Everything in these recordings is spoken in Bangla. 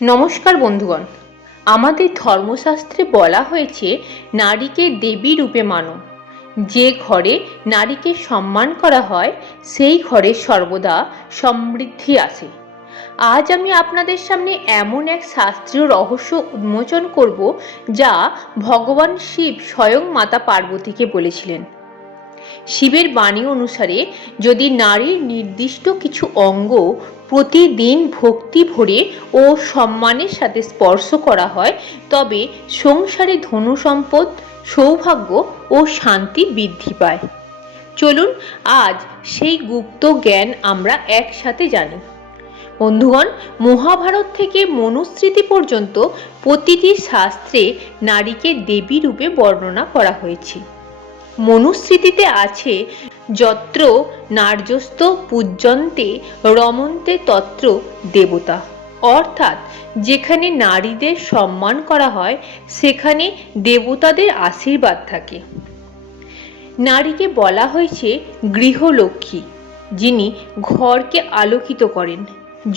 নমস্কার বন্ধুগণ, আমাদের ধর্মশাস্ত্রে বলা হয়েছে নারীকে দেবী রূপে মানো। যে ঘরে নারীকে সম্মান করা হয় সেই ঘরে সর্বদা সমৃদ্ধি আসে। আজ আমি আপনাদের সামনে এমন এক শাস্ত্রীয় রহস্য উন্মোচন করব যা ভগবান শিব স্বয়ং মাতা পার্বতীকে বলেছিলেন। শিবের বাণী অনুসারে যদি নারীর নির্দিষ্ট কিছু অঙ্গ প্রতিদিন ভক্তি ভরে ও সম্মানের সাথে স্পর্শ করা হয় তবে সংসারে ধন সম্পদ, সৌভাগ্য ও শান্তি বৃদ্ধি পায়। চলুন আজ সেই গুপ্ত জ্ঞান আমরা একসাথে জানি। বন্ধুগণ, মহাভারত থেকে মনুস্মৃতি পর্যন্ত প্রতিটি শাস্ত্রে নারীকে দেবী রূপে বর্ণনা করা হয়েছে। মনুস্মৃতিতে আছে, যত্র নার্যস্ত পূজ্যন্তে রমন্তে তত্র দেবতা, অর্থাৎ যেখানে নারীদের সম্মান করা হয় সেখানে দেবতাদের আশীর্বাদ থাকে। নারীকে বলা হয়েছে গৃহলক্ষ্মী, যিনি ঘরকে আলোকিত করেন,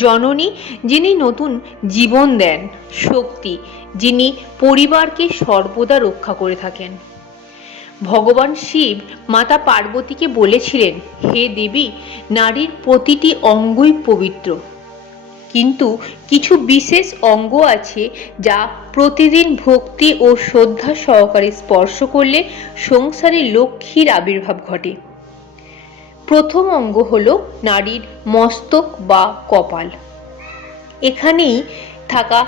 জননী, যিনি নতুন জীবন দেন, শক্তি, যিনি পরিবারকে সর্বদা রক্ষা করে থাকেন। ভগবান শিব মাতা পার্বতীকে বলেছিলেন, হে দেবী, নারীর প্রতিটি অঙ্গই পবিত্র, কিন্তু কিছু বিশেষ অঙ্গ আছে যা প্রতিদিন ভক্তি ও শ্রদ্ধা সহকারে স্পর্শ করলে সংসারে লক্ষ্মীর আবির্ভাব ঘটে। প্রথম অঙ্গ হল নারীর মস্তক বা কপাল। এখানেই থাকা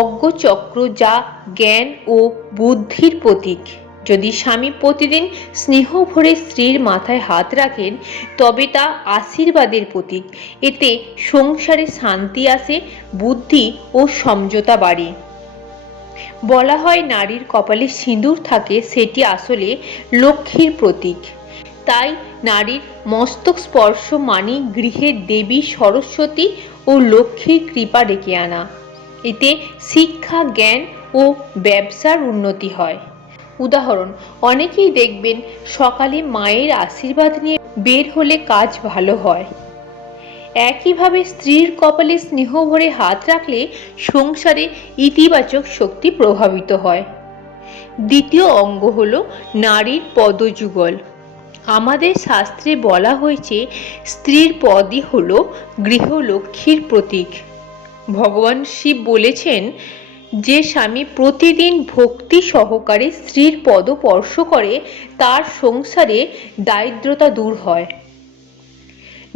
অজ্ঞচক্র, যা জ্ঞান ও বুদ্ধির প্রতীক। যদি স্বামী প্রতিদিন স্নেহ ভরে স্ত্রীর মাথায় হাত রাখেন তবে তা আশীর্বাদের প্রতীক। এতে সংসারে শান্তি আসে, বুদ্ধি ও সমঝোতা বাড়ে। বলা হয় নারীর কপালে সিঁদুর থাকে, সেটি আসলে লক্ষ্মীর প্রতীক। তাই নারীর মস্তক স্পর্শ মানে গৃহে দেবী সরস্বতী ও লক্ষ্মীর কৃপা ডেকে আনা। এতে শিক্ষা, জ্ঞান ও ব্যবসার উন্নতি হয়। উদাহরণ, অনেকেই দেখবেন সকালে মায়ের আশীর্বাদ নিয়ে বের হলে কাজ ভালো হয়। একইভাবে স্ত্রীর কপালে স্নেহ ভরে হাত রাখলে সংসারে ইতিবাচক শক্তি প্রভাবিত হয়। দ্বিতীয় অঙ্গ হল নারীর পদযুগল। আমাদের শাস্ত্রে বলা হয়েছে স্ত্রীর পদই হল গৃহলক্ষ্মীর প্রতীক। ভগবান শিব বলেছেন, যে স্বামী প্রতিদিন ভক্তি সহকারে স্ত্রীর পদ স্পর্শ করে তার সংসারে দারিদ্রতা দূর হয়।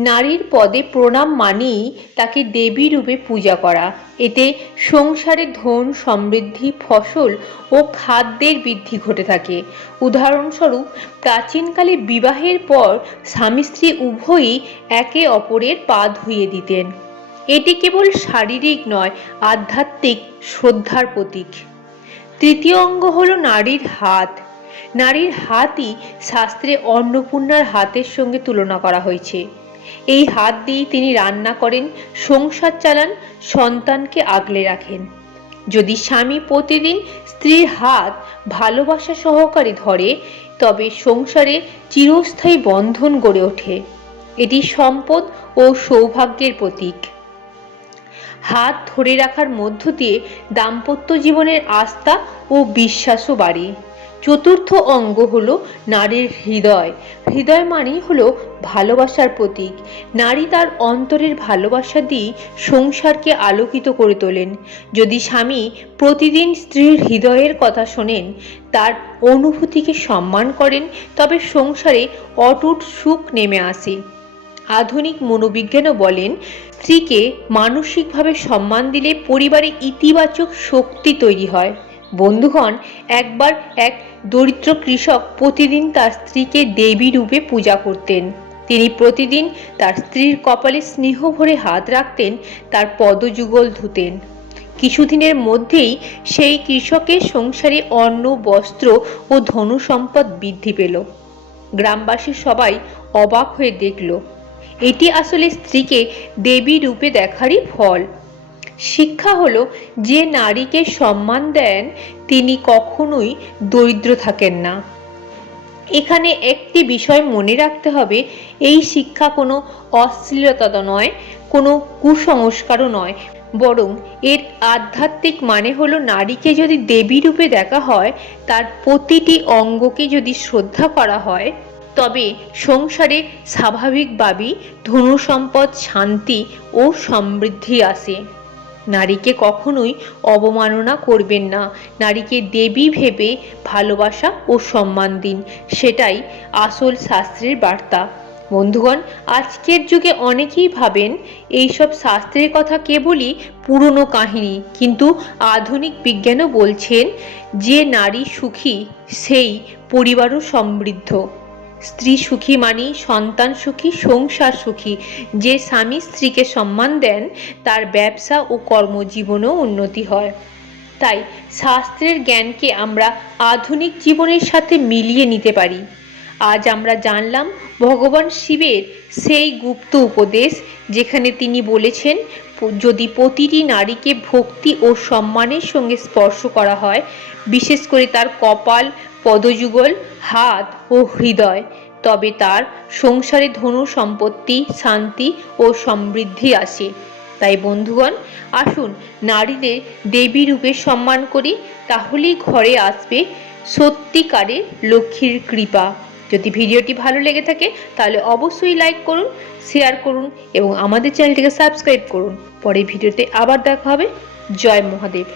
নারীর পদে প্রণাম মানেই তাকে দেবী রূপে পূজা করা। এতে সংসারে ধন, সমৃদ্ধি, ফসল ও খাদ্যের বৃদ্ধি ঘটে থাকে। উদাহরণস্বরূপ, প্রাচীনকালে বিবাহের পর স্বামী স্ত্রী উভয়ই একে অপরের পা ধুইয়ে দিতেন। এটি কেবল শারীরিক নয়, আধ্যাত্মিক শ্রদ্ধার প্রতীক। তৃতীয় অঙ্গ হল নারীর হাত। নারীর হাতই শাস্ত্রে অন্নপূর্ণার হাতের সঙ্গে তুলনা করা হয়েছে। এই হাত দিয়েই তিনি রান্না করেন, সংসার চালান, সন্তানকে আগলে রাখেন। যদি স্বামী প্রতিদিন স্ত্রীর হাত ভালোবাসা সহকারে ধরে তবে সংসারে চিরস্থায়ী বন্ধন গড়ে ওঠে। এটি সম্পদ ও সৌভাগ্যের প্রতীক। হাত ধরে রাখার মধ্য দিয়ে দাম্পত্য জীবনের আস্থা ও বিশ্বাসও বাড়ে। চতুর্থ অঙ্গ হলো নারীর হৃদয়। হৃদয় মানেই হলো ভালোবাসার প্রতীক। নারী তার অন্তরের ভালোবাসা দিয়ে সংসারকে আলোকিত করে তোলেন। যদি স্বামী প্রতিদিন স্ত্রীর হৃদয়ের কথা শোনেন, তার অনুভূতিকে সম্মান করেন, তবে সংসারে অটুট সুখ নেমে আসে। আধুনিক মনোবিজ্ঞানও বলেন, স্ত্রীকে মানসিকভাবে সম্মান দিলে পরিবারে ইতিবাচক শক্তি তৈরি হয়। বন্ধুগণ, একবার এক দরিদ্র কৃষক প্রতিদিন তার স্ত্রীকে দেবী রূপে পূজা করতেন। তিনি প্রতিদিন তার স্ত্রীর কপালে স্নেহ ভরে হাত রাখতেন, তার পদযুগল ধুতেন। কিছুদিনের মধ্যেই সেই কৃষকের সংসারে অন্ন, বস্ত্র ও ধন সম্পদ বৃদ্ধি পেল। গ্রামবাসী সবাই অবাক হয়ে দেখল, এটি আসলে স্ত্রীকে দেবী রূপে দেখারই ফল। শিক্ষা হলো, যে নারীকে সম্মান দেন তিনি কখনোই দরিদ্র থাকেন না। এখানে একটি বিষয় মনে রাখতে হবে, এই শিক্ষা কোনো অশ্লীলতা নয়, কোনো কুসংস্কারও নয়, বরং এর আধ্যাত্মিক মানে হলো নারীকে যদি দেবী রূপে দেখা হয়, তার প্রতিটি অঙ্গকে যদি শ্রদ্ধা করা হয়, তবে সংসারে স্বাভাবিকভাবেই ধনসম্পদ, শান্তি ও সমৃদ্ধি আসে। নারীকে কখনোই অবমাননা করবেন না, নারীকে দেবী ভেবে ভালোবাসা ও সম্মান দিন, সেটাই আসল শাস্ত্রের বার্তা। বন্ধুগণ, আজকের যুগে অনেকেই ভাবেন এইসব শাস্ত্রের কথা কেবলই পুরনো কাহিনী, কিন্তু আধুনিক বিজ্ঞানও বলছেন যে নারী সুখী সেই পরিবারও সমৃদ্ধ। স্ত্রী সুখী মানেই সন্তান সুখী, সংসার সুখী। যে স্বামী স্ত্রীকে সম্মান দেন, তার ব্যবসা ও কর্মজীবনেও উন্নতি হয়। তাই শাস্ত্রের জ্ঞানকে আমরা আধুনিক জীবনের সাথে মিলিয়ে নিতে পারি। আজ আমরা জানলাম ভগবান শিবের সেই গুপ্ত উপদেশ, যেখানে তিনি বলেছেন যদি প্রতিটি নারীকে ভক্তি ও সম্মানের সঙ্গে স্পর্শ করা হয়, বিশেষ করে তার কপাল, পদযুগল, হাত ও হৃদয়, তবে তার সংসারে ধন সম্পত্তি, শান্তি ও সমৃদ্ধি আসে। তাই বন্ধুগণ, আসুন নারীদের দেবী রূপে সম্মান করি, তাহলেই ঘরে আসবে সত্যিকারের লক্ষ্মীর কৃপা। যদি ভিডিওটি ভালো লেগে থাকে তাহলে অবশ্যই লাইক করুন, শেয়ার করুন এবং আমাদের চ্যানেলটিকে সাবস্ক্রাইব করুন। পরের ভিডিওতে আবার দেখা হবে। জয় মহাদেব।